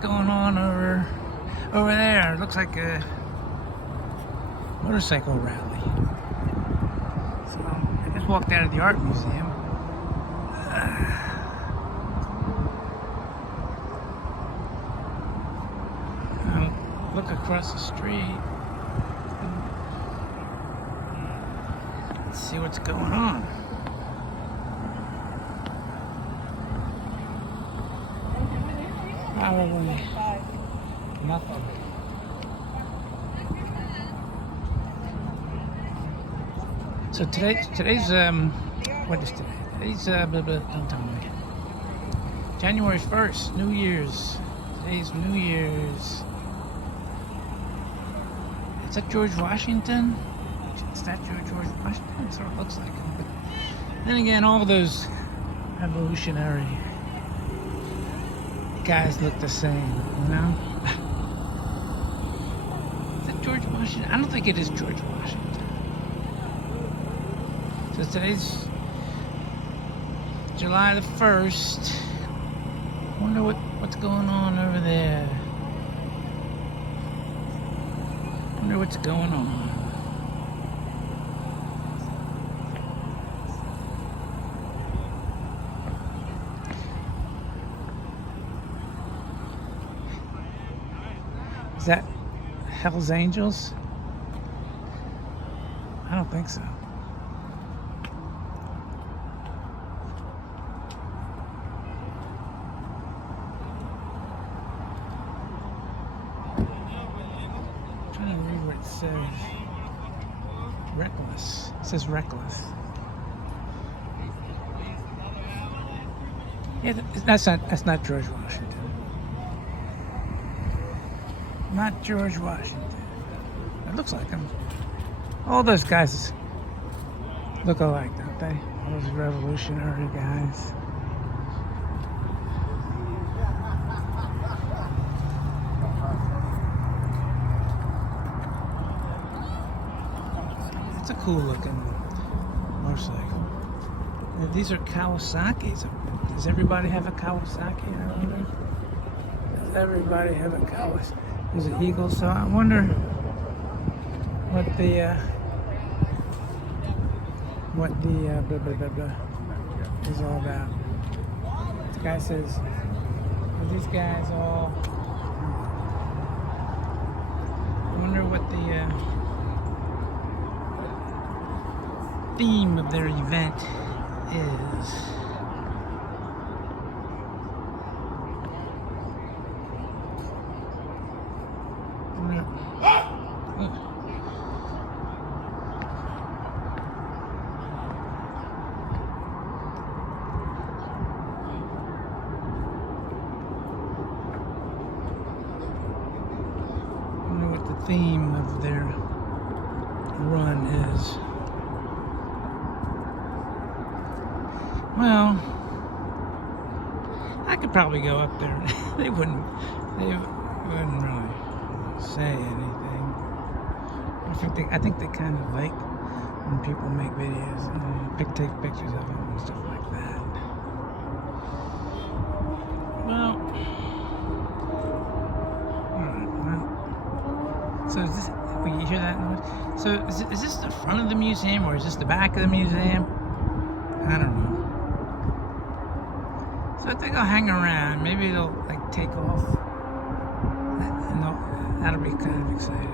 going on over there. It looks like a motorcycle rally. So I just walked out of the art museum. I'll look across the street. Let's see what's going on. Probably nothing. So today's what is today? Today's don't tell me. January 1st, New Year's. Today's New Year's. Is that George Washington? Statue of George Washington? Sort of looks like him. But then again, all those revolutionary guys look the same, you know? Is that George Washington? I don't think it is George Washington. So today's July the 1st. Wonder what's going on over there. Wonder what's going on. Is that Hell's Angels? I don't think so. I'm trying to read what it says. Reckless. It says reckless. Yeah, that's not George Washington. Not George Washington. It looks like him. All those guys look alike, don't they? All those revolutionary guys. It's a cool looking motorcycle. And these are Kawasaki's. Does everybody have a Kawasaki? I wonder. Does everybody have a Kawasaki? There's an eagle, so I wonder what the blah, blah, blah, blah is all about. This guy says, are these guys all, I wonder what the theme of their event is. Theme of their run is. Well, I could probably go up there. They wouldn't really say anything. I think they kind of like when people make videos and take pictures of them and stuff like that. Well, so is this, you hear that noise? So is this the front of the museum or is this the back of the museum? I don't know. So I think I'll hang around. Maybe it'll like take off. And that'll be kind of exciting.